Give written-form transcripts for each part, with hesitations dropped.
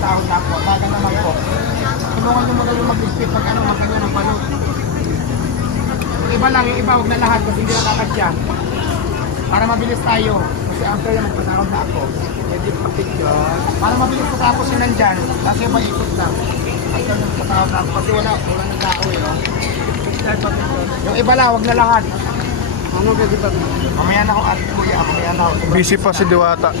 magpasahod na ako. Taga naman po. Tulungan nyo muna yung mag-split pag ano, magkanya ng balot. Yung iba lang, yung iba huwag na lahat kasi hindi nakakasya. Para mabilis tayo. Kasi after yan, magpasahod na ako. Pwede pa-picture. Para mabilis ko tapos yun nandyan. Kasi iba ikot lang. After yan, magpasahod na ako. Kasi wala ng tao eh. No? Yung iba lang, huwag na lahat. Ano pwede ba? Mamaya na ako at kuya. Mamaya na ako. Busy pa si Diwata.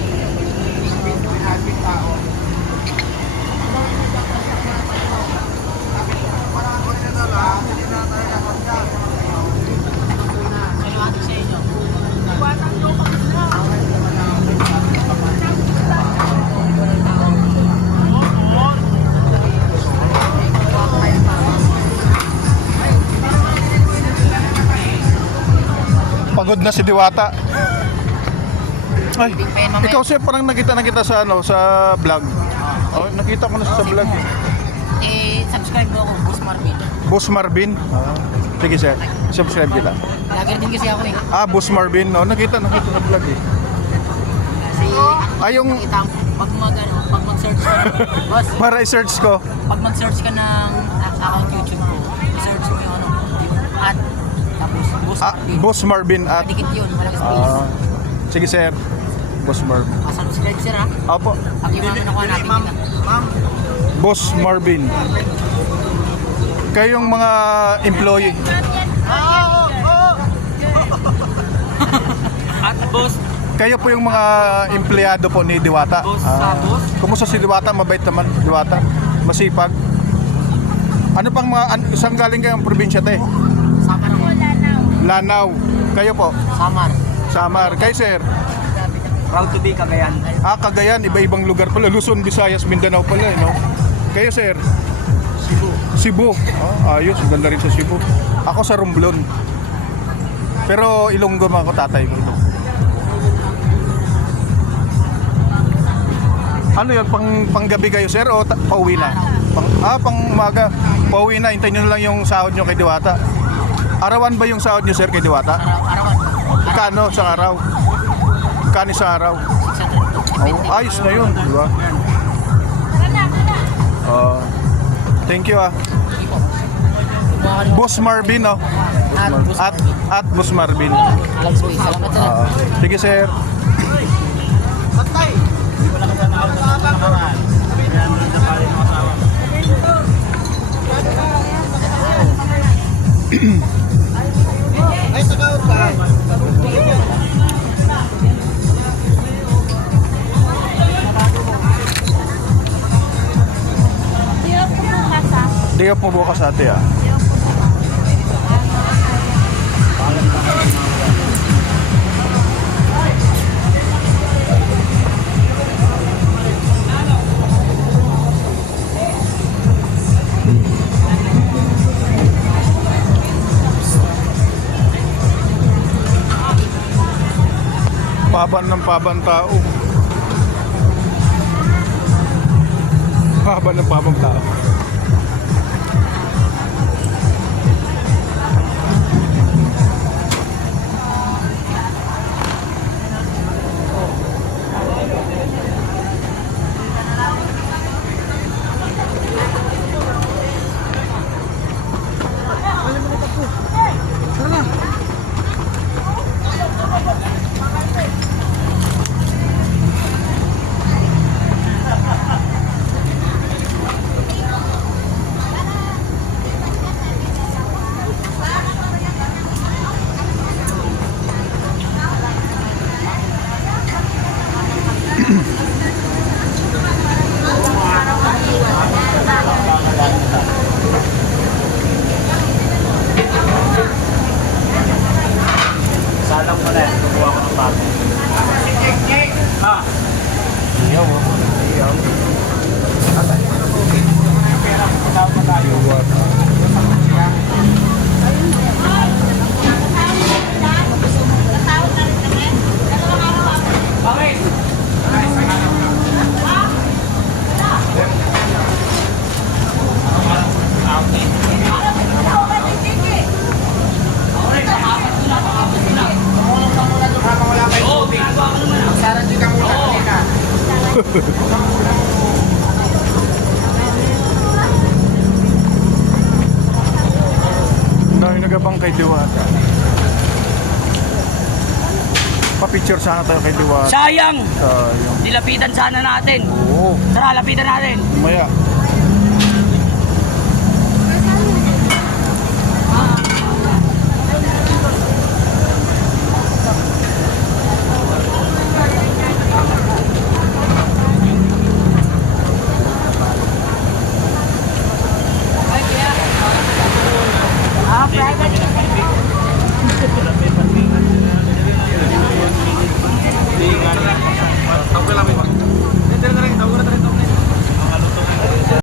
Pagod na si Diwata. Ay, ikaw sir, parang nakita na kita sa ano, sa vlog. Oh, nakita ko na sa vlog. Subscribe mo ako, Boss Marvin. Boss Marvin. Sige sir, subscribe kita. Lagi din kasi ako eh. Ah, Boss Marvin. No, nakita sa vlog eh. Kasi Ay, yung pag mag-search ka, boss, para i-search ko. pag mag-search ka ng account YouTube ko, i-search mo yung ano, yung at, tapos Boss Marvin. Boss Marvin at Dikit yun, walang space. sige sir. Boss Marvin. Subscribe sir ha. Opo. Pag yung ano nakuha natin kita. Boss Marvin. Kayong mga employee. At boss, Kayo po yung mga empleyado po ni Diwata. boss. Kumusta si Diwata? Mabait naman Diwata. Masipag. Ano pang mga saan galing kayong probinsya te? Samar ako. Lanao. Kayo po? Samar. Samar. Kayo sir? Proud to be Cagayan. Cagayan, iba-ibang lugar pala. Luzon, Visayas, Mindanao pala, no? Kayo sir? Cebu. Cebu. Ayos, ganda rin sa Cebu. Ako sa Romblon. Pero Ilonggo man ako, tatay ko. Ano yun, panggabi kayo sir o pauwi na? Pang umaga. Pauwi na, hintayin nyo na lang yung sahod nyo kay Diwata. Arawan ba yung sahod nyo sir kay Diwata? Arawan. Kano sa araw? Kano sa araw? Ayos na yun, di ba? Thank you Boss Marvin, no? At Boss Marvin. Walang space. Salamat sir. Sige sir. Ay, sakaot ka. Di ka po bukas ate Paban ng paban tao. Paban ng pabang tao. kay Diwata. Pa-picture sana tayo kay Diwata. Sayang! Sayang. Nilapitan sana natin. Oo. Tara, lapitan natin. Maya.